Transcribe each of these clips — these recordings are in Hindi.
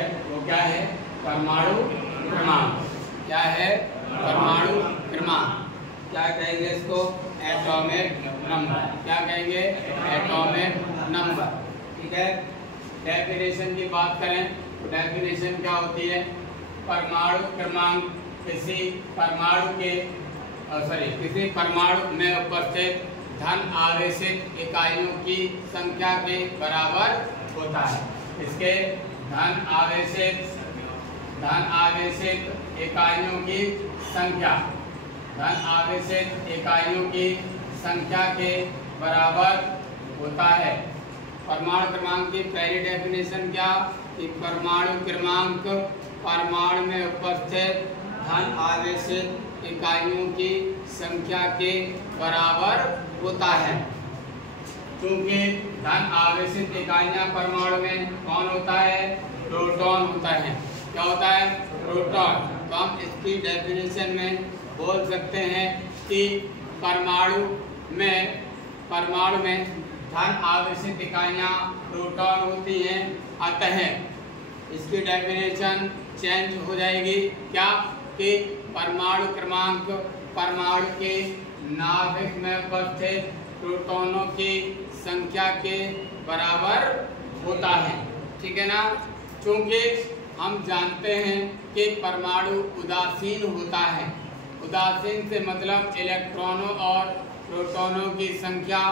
है वो क्या है? परमाणु क्रमांक। क्या है? परमाणु क्रमांक। क्या कहेंगे इसको? Atomic number. क्या कहेंगे? Atomic number. ठीक है। डेफिनेशन की बात करें तो डेफिनेशन क्या होती है? परमाणु क्रमांक किसी परमाणु में उपस्थित धन आवेशित इकाइयों की संख्या के बराबर होता है। इसके धन आवेशित इकाइयों की संख्या के बराबर होता है। परमाणु क्रमांक की पहली डेफिनेशन क्या? कि परमाणु क्रमांक परमाणु में उपस्थित धन आवेशित इकाइयों की संख्या के बराबर होता है। क्योंकि धन आवेशित इकाइयां परमाणु में कौन होता है? प्रोटॉन होता है। क्या होता है? प्रोटॉन। तो हम इसकी डेफिनेशन में बोल सकते हैं कि परमाणु में धन आवेशित इकाइयां प्रोटॉन होती हैं। अतः इसकी डेफिनेशन चेंज हो जाएगी। क्या? कि परमाणु क्रमांक परमाणु के नाभिक में उपस्थित प्रोटॉनों की संख्या के बराबर होता है। ठीक है ना? क्योंकि हम जानते हैं कि परमाणु उदासीन होता है। उदासीन से मतलब इलेक्ट्रॉनों और प्रोटॉनों की संख्या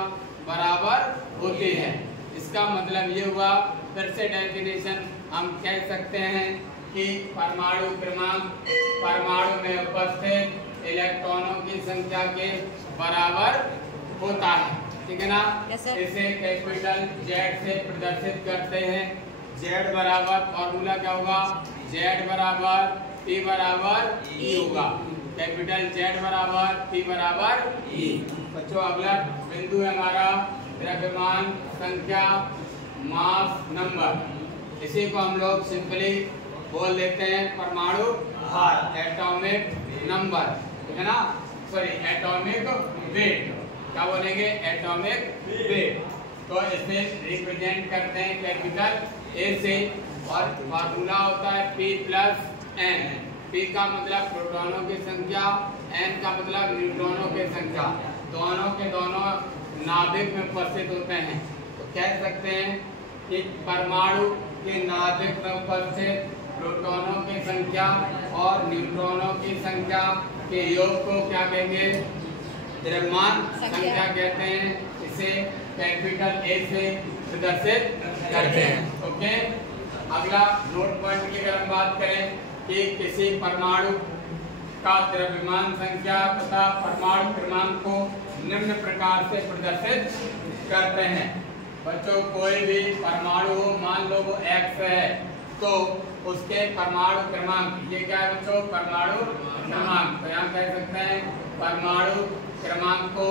बराबर होती है। इसका मतलब ये हुआ, फिर से डेफिनेशन हम कह सकते हैं कि परमाणु क्रमांक परमाणु में उपस्थित इलेक्ट्रॉनों की संख्या के बराबर होता है। ठीक है ना? इसे कैपिटल Z से प्रदर्शित करते हैं। Z बराबर फॉर्मूला क्या होगा? Z बराबर P बराबर E होगा। कैपिटल Z बराबर P बराबर E। बच्चों अगला बिंदु है हमारा द्रव्यमान संख्या, मास नंबर। इसी को हम लोग सिंपली बोल देते हैं परमाणु भार, एटॉमिक नंबर। ठीक है ना? Sorry, atomic weight. क्या बोलेंगे? Atomic weight. तो इसे रिप्रेजेंट करते हैं कैपिटल A से और फार्मूला होता है P प्लस N। P का मतलब प्रोटॉनों की संख्या, N का मतलब न्यूट्रॉनों की संख्या। दोनों के दोनों नाभिक में उपस्थित होते हैं। तो कह सकते हैं कि परमाणु के नाभिक में उपस्थित प्रोटॉनों की संख्या और न्यूट्रॉनों की संख्या के योग को क्या कहेंगे? द्रव्यमान संख्या कहते हैं। इसे कैपिटल A से प्रदर्शित करते हैं। ओके। अगला नोट पॉइंट की अगर हम बात करें कि किसी परमाणु का द्रव्यमान संख्या तथा परमाणु क्रमांक को निम्न प्रकार से प्रदर्शित करते हैं। बच्चों कोई भी परमाणु हो, मान लो वो X है, तो उसके परमाणु क्रमांक, ये क्या है बच्चों? परमाणु क्रमांक। तो यहाँ कह सकते हैं परमाणु क्रमांक को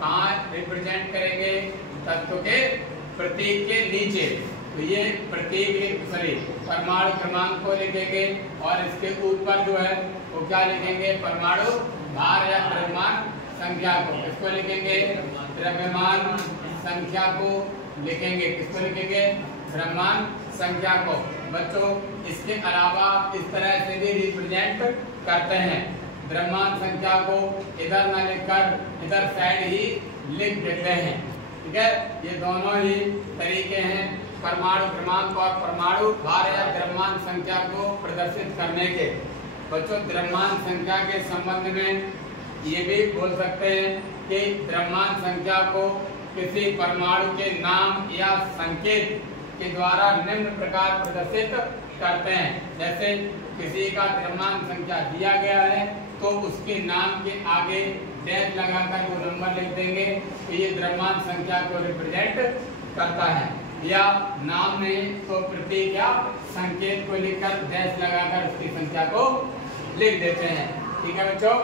कहाँ रिप्रेजेंट करेंगे? तत्व के प्रतीक के नीचे। तो ये प्रतीक परमाणु क्रमांक को लिखेंगे और इसके ऊपर जो है वो क्या लिखेंगे? परमाणु भार या द्रव्यमान संख्या को। किसको लिखेंगे? द्रव्यमान संख्या को लिखेंगे। किसको लिखेंगे? द्रव्यमान संख्या को। बच्चों इसके अलावा इस तरह से भी रिप्रेजेंट करते हैं। द्रव्यमान संख्या को इधर न लिखकर इधर साइड ही लिख देते हैं। ठीक है? ये दोनों ही तरीके हैं परमाणु क्रमांक और परमाणु भार या द्रव्यमान संख्या को प्रदर्शित करने के। बच्चों द्रव्यमान संख्या के संबंध में ये भी बोल सकते हैं कि द्रव्यमान संख्या को किसी परमाणु के नाम या संकेत के द्वारा निम्न प्रकार प्रदर्शित करते हैं। जैसे किसी का द्रव्यमान संख्या दिया गया है तो उसके नाम के आगे डैश लगाकर वो नंबर लिख देंगे कि ये द्रव्यमान संख्या को रिप्रेजेंट करता है, या नाम नहीं तो प्रतीक या संकेत को लिखकर डैश लगाकर उसकी संख्या को लिख देते हैं। ठीक है बच्चों?